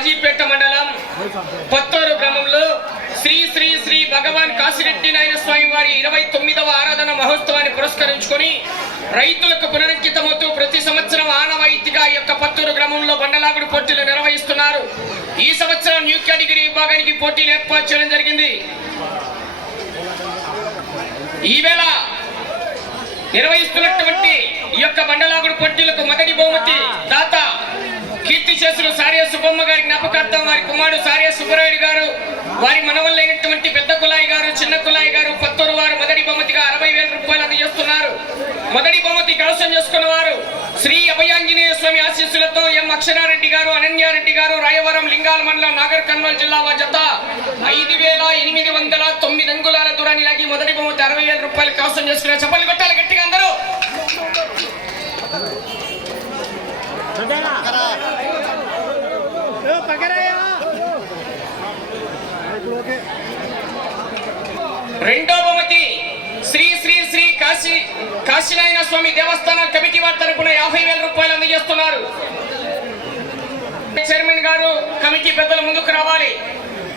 కాజీపేట మండలం పత్తూరు గ్రామంలో శ్రీ శ్రీ శ్రీ భగవాన్ కాశిరెడ్డి నాయన స్వామి వారి ఇరవై తొమ్మిదవ ఆరాధన మహోత్సవాన్ని పురస్కరించుకొని రైతులకు పునరంకితమవుతూ ప్రతి సంవత్సరం ఆనవాయితీగా ఈ యొక్క పత్తూరు గ్రామంలో బండలాగుడు పోటీలు నిర్వహిస్తున్నారు. ఈ సంవత్సరం న్యూ కేటగిరీ విభాగానికి పోటీలు ఏర్పాటు చేయడం జరిగింది. ఈవేళ నిర్వహిస్తున్నటువంటి ఈ యొక్క బండలాగుడు పోటీలకు మొదటి బహుమతి దాత కీర్తి చేసులు సార్య సుబ్బమ్మ గారి జ్ఞాపకార్థం కుమారుడు సార్య సుబ్బరాయుడు గారు వారి మనవల్లైనటువంటి పెద్ద కులాయి గారు చిన్న కులాయి గారు పత్తూరు వారు మొదటి బహుమతిగా అరవై వేల రూపాయలు అందజేస్తున్నారు. మొదటి బహుమతి కలసం చేసుకున్న వారు శ్రీ అభయాంజనేయ స్వామి ఆశీస్సులతో ఎం అక్షరారెడ్డి గారు అనన్యారెడ్డి గారు రాయవరం లింగాల మండలం నాగర్ కర్నూలు జిల్లా వారి ఐదు వేల ఎనిమిది వందల తొమ్మిది అంగుళాల దూరాన్ని లాగి మొదటి బహుమతి అరవై వేల రూపాయలు కలసం చేసుకున్నారు చప్పట్లు కొట్టాలి గట్టిగా అందరూ. రెండో బహుమతి శ్రీ శ్రీ శ్రీ కాశీ కాశీనారాయణ స్వామి దేవస్థానం కమిటీ వారి తరపున యాభై వేల రూపాయలు అందజేస్తున్నారు చైర్మన్ గారు కమిటీ పెద్దలు ముందుకు రావాలి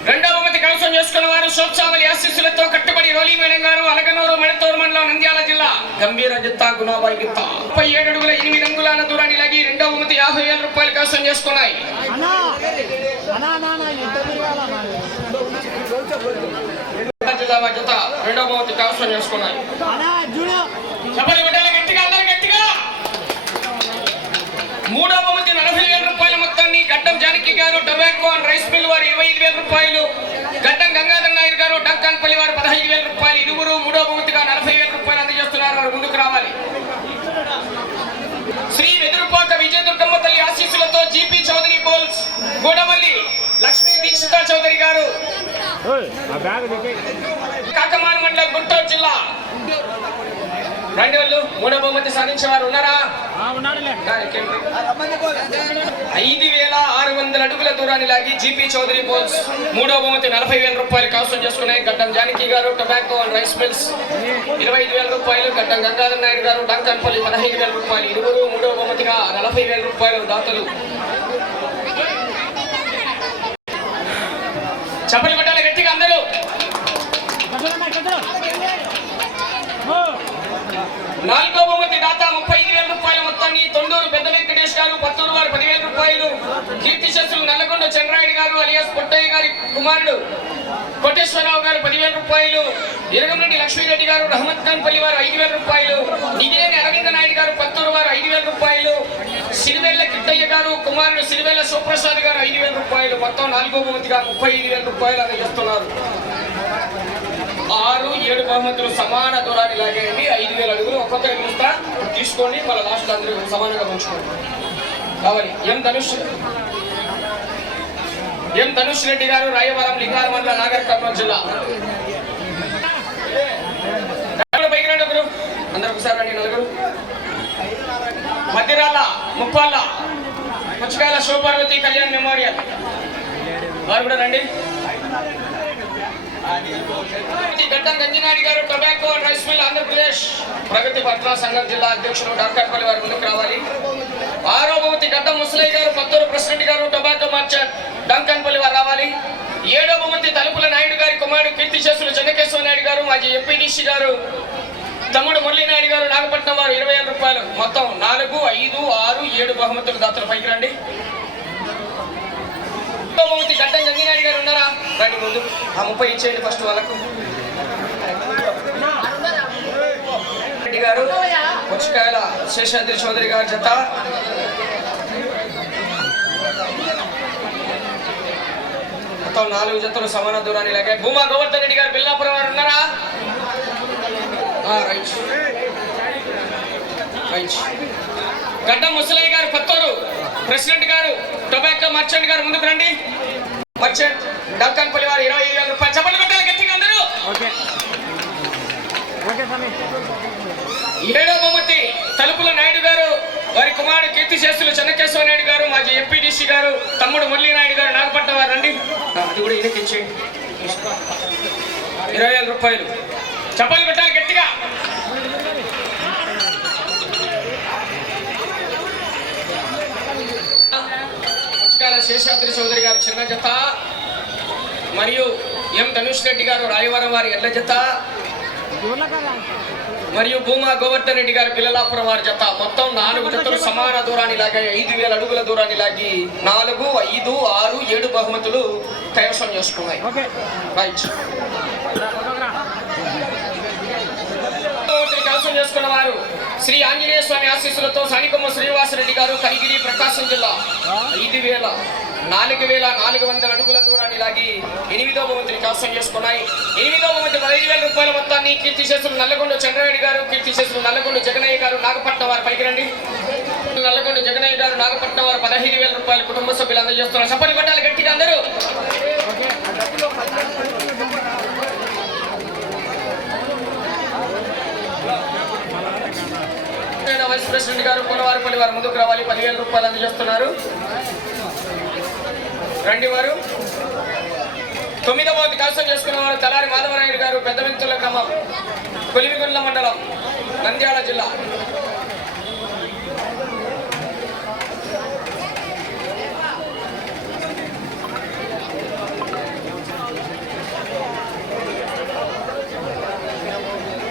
రెండవ మంది కలసం చేసుకున్న వారు శోత్సావలి ఆశీస్సులతో కట్టుబడి రోలీ మేడం గారు అలగనూరు మెడతూరు మండలం నంద్యాల జిల్లా గంభీర జిత్తా గుణాబాయి గిత్త ముప్పై ఏడు అడుగుల ఎనిమిది అంగుళాల దూరాన్ని లాగి రెండవ మంది యాభై వేల రూపాయలు కలసం చేసుకున్నాయి అన్నా జత రెండో బహుమతి కవసం చేసుకున్నాయి మూడవ జూనియర్ చెప్పండి బిడ్డలు గట్టిగా అందరూ గట్టిగా. మూడో బహుమతి నలభై వేల రూపాయల మొత్తాన్ని గడ్డం జానకి గారు టొబాకో అండ్ రైస్ మిల్ వారు ఇరవై ఐదు వేల రూపాయలు గడ్డం గంగాధర్ నాయుడు గారు డంకాన్పల్లి వారు పదహైదు వేల రూపాయలు ఇరువురు మూడో బహుమతిగా నలభై వేల రూపాయలు అందజేస్తున్నారు. వారు ముందుకు రావాలి. శ్రీ వెదురుపాక విజయదుర్గమ్మ తల్లి ఆశీస్సులతో జీపీ చౌదరి బోల్స్ గూడమల్లి దీక్షిత చౌదరి గారు. కాకమాన మండలం గుంటూరు జిల్లా. రెండు వేలు మూడో బహుమతి సాధించే వారు ఉన్నారా ఐదు వేల ఆరు వందల అడుగుల దూరాన్ని లాగి జీపీ చౌదరి బోల్స్. మూడో బహుమతి నలభై వేల రూపాయలు కవసం చేసుకున్నాయి. గడ్డం జానకి గారు టొబాకో అండ్ రైస్ మిల్స్. ఇరవై ఐదు వేల రూపాయలు. గడ్డం గంగాధర్ నాయుడు గారు డంకన్పల్లి పదహైదు వేల రూపాయలు. ఇరువురు మూడో బహుమతిగా నలభై వేల రూపాయలు దాతలు. చెప్పలు కొట్టాలి గట్టిగా అందరూ. నాలుగో బహుమతి దాత ముప్పై ఐదు వేల రూపాయల మొత్తాన్ని తొండూరు పెద్ద వెంకటేష్ గారు పత్తూరు వారు పదివేల రూపాయలు. కీర్తి శస్త్రులు నల్లగొండ చంద్రాయుడు గారు అలియాస్ పొట్టయ్య గారి కుమారుడు కోటేశ్వరరావు గారు పదివేల రూపాయలు. ఇరగంరెడ్డి లక్ష్మీరెడ్డి గారు రహమత్ ఖాన్ పల్లి వారు ఐదు వేల రూపాయలు. నిగిరేని అరవింద నాయుడు గారు పత్తూరు వారు ఐదు వేల రూపాయలు. సిరివెల్ల కిట్టయ్య గారు కుమారుడు సిరివెల్ల సుప్రసాద్ గారు ఐదు రూపాయలు మొత్తం నాలుగో బహుమతిగా ముప్పై ఐదు వేల రూపాయలు అందజేస్తున్నారు ఆరు ఏడు బహుమతులు సమాన దూరాన్ని లాగేయండి ఐదు వేల అడుగులు ఒక్కొక్కరికి ఇస్తా తీసుకోండి. మళ్ళీ లాస్ట్ అందరూ సమానంగా పంచుకోండి. కావాలి. ఎం ధనుష్? ఎం ధనుష్ రెడ్డి గారు రాయవరం లింగాల మండల నాగర్ కర్నూలు జిల్లా. పైకి రండి ఒకరు. అందరు ఒకసారి రండి నలుగురు. మధ్యరాల ముప్పాల పుచ్చకాయల శివపార్వతి కళ్యాణ్ మెమోరియల్. వారు కూడా రండి. Gaddam Ganjinadi garu tobacco rice mill Andhra Pradesh ప్రగతి పత్ర సంఘం జిల్లా అధ్యక్షులు డాక్టర్పల్లి వారి వారు ముందుకు రావాలి. ఆరోభవతి గడ్డం ముసలయ్య గారు పత్తూరు ప్రెసిడెంట్ గారు టొబాకో మార్చర్ డంకన్పల్లి వారు రావాలి. ఏడో భవతి తలుపుల నాయుడు గారి కుమారుడు కీర్తి చేసులు చెన్నకేశ్వర నాయుడు గారు మాజీ ఎంపీటీసీ గారు తమ్ముడు మురళీ నాయుడు గారు నాగపట్నం వారు ఇరవై రూపాయలు. మొత్తం నాలుగు ఐదు ఆరు ఏడు బహుమతులు దాతలు పైకి రండి బహుమతి గడ్డం జంగినాయుడు గారు ఉన్నారా రండి ముందు ఆ ముప్పై ఇచ్చేయండి ఫస్ట్ వాళ్ళకు. రెడ్డి గారు పుచ్చకాయల శేషాద్రి చౌదరి గారి జత. మొత్తం నాలుగు జతలు సమాన దూరాన్ని లాగాయి. భూమా గోవర్ధన్ రెడ్డి గారు బిల్లాపురం వారు ఉన్నారా? ఆ, రైట్. రైట్. గడ్డం ముసలయ్య గారు కొత్తూరు. ప్రెసిడెంట్ గారు టొబాకో మర్చెంట్ గారు ముందుకు రండి. మర్చెంట్ డంకన్పల్లి వారు ఇరవై ఐదు వేల రూపాయలు చెప్పండి కొట్టాలి గట్టిగా అందరూ ఓకే ఓకే స్వామి ఏడో బహుమతి తలుపుల నాయుడు గారు వారి కుమారుడు కీర్తి శేషులు చెన్నకేశ్వర నాయుడు గారు మాజీ ఎంపీడీసీ గారు తమ్ముడు మురళీ నాయుడు గారు నాగపట్నం వారు రండి ఆ, అది కూడా ఈయనకి ఇచ్చేయండి. ఇరవై వేల రూపాయలు. చెప్పలు పెట్టాలి గట్టిగా. పుచ్చకాయల శేషాద్రి చౌదరి గారు చిన్న జత. మరియు ఎం ధనుష్ రెడ్డి గారు రాయవరం వారి ఎడ్ల జత. మరియు భూమా గోవర్ధన్ రెడ్డి గారు పిల్లలాపురం వారి జత. మొత్తం నాలుగు జతలు సమాన దూరాన్ని లాగాయి ఐదు వేల అడుగుల దూరాన్ని లాగి నాలుగు ఐదు బహుమతులు కైవసం చేసుకున్నాయి. రైట్ కైవసం చేసుకున్న వారు శ్రీ ఆంజనేయ స్వామి ఆశీస్సులతో సానికొమ్మ శ్రీనివాసరెడ్డి గారు కనిగిరి ప్రకాశం జిల్లా ఐదు వేల నాలుగు వేల నాలుగు వందల అడుగుల దూరాన్ని లాగి ఎనిమిదో బహుమతిని కైవసం చేసుకున్నాయి. ఎనిమిదో బహుమతి పదహైదు వేల రూపాయల మొత్తాన్ని కీర్తి చేస్తున్న నల్లగొండ చంద్రరెడ్డి గారు కీర్తి చేస్తున్న నల్లగొండ జగనయ్య గారు నాగపట్నం వారి పైకి రండి. నల్లగొండ జగనయ్య గారు నాగపట్నం వారు పదహైదు వేల రూపాయలు కుటుంబ సభ్యులు అందజేస్తున్నారు. సపరి పట్టాలు గట్టిగా అందరూ. నేను వైస్ ప్రెసిడెంట్ గారు కొనవారిపల్లి వారు ముందుకు రావాలి. పదివేల రూపాయలు అందజేస్తున్నారు. రండి వారు. తొమ్మిదవ వంతు కలసం చేసుకున్న వారు తలారి మాధవరాయుడు గారు పెద్ద వ్యక్తుల క్రమం కొలిమిగుండ్ల మండలం నంద్యాల జిల్లా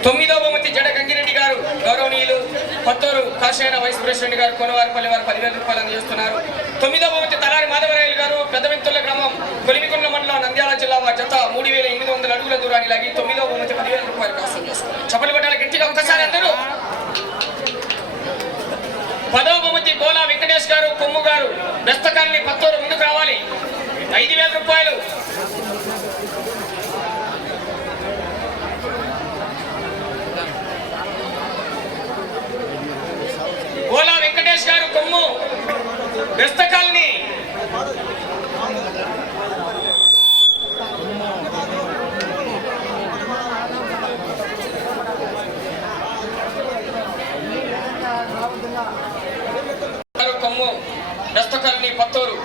తొమ్మిదవ బహుమతి జడ గంగిరెడ్డి గారు గౌరవనీయులు కొత్తూరు కాశీన వైస్ ప్రెసిడెంట్ గారు కొనవారిపల్లి వారు పదివేల రూపాయలు అందజేస్తున్నారు. తొమ్మిదవ బహుమతి తలారి మాధవరాయలు గారు పెద్దవెంతుల గ్రామం కొలిమికొండ మండలం నంద్యాల జిల్లా వారి జత మూడు వేల ఎనిమిది వందల అడుగుల దూరాన్ని లాగి తొమ్మిదవ బహుమతి పదివేల రూపాయలు కాసం చేస్తున్నారు చప్పలు పట్టాలి గట్టిగా ఒక్కసారి అందరూ పదవ బహుమతి గోలా వెంకటేష్ గారు కొమ్ము గారు బెస్తకాన్ని పత్తూరు ముందుకు రావాలి ఐదు వేల రూపాయలు గోలా వెంకటేష్ గారు కొమ్ము బెస్తకాల్ని గారు కొమ్ము బెస్తకాల్ని పత్తూరు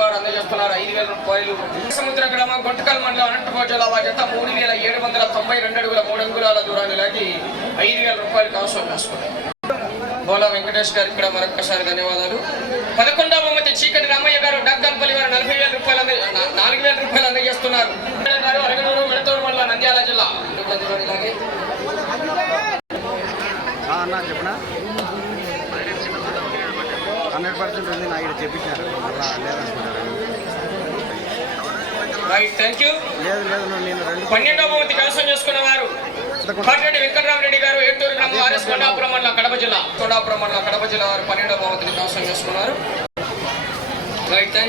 వారు అందజేస్తున్నారు. ఐదు వేల రూపాయలు సముద్ర గ్రామం గొంటకల్ మండలం అనంతపురం జిల్లా వారి జత మూడు వేల ఏడు వందల తొంభై రెండు అడుగుల మూడు అంగుళాల దూరాన్ని లాగి ఐదు వేల రూపాయలు కాసులు చేసుకున్నారు బోలా వెంకటేష్ గారికి కూడా మరొకసారి ధన్యవాదాలు. పదకొండవ మంది చీకటి రామయ్య గారు డాక్టర్పల్లి వారు నలభై వేల రూపాయలు అంద నాలుగు వేల రూపాయలు అందజేస్తున్నారు. అరగడూరు అరగనూరు మండల నంద్యాల జిల్లా. చెప్పనా? హండ్రెడ్ పర్సెంట్ ఉంది నా ఇక్కడ చెప్పించారు మళ్ళీ రైట్ థ్యాంక్ యూ పన్నెండవ బహుమతి కలసం చేసుకున్న వారు. కోటిరెడ్డి వెంకటరామరెడ్డి గారు ఏటూరు గ్రామం ఆర్ఎస్ కొండాపురం మండలం కడప జిల్లా. కొండాపురం మండలం కడప జిల్లా వారు పన్నెండవ బహుమతిని కలసం చేసుకున్నారు. Right thank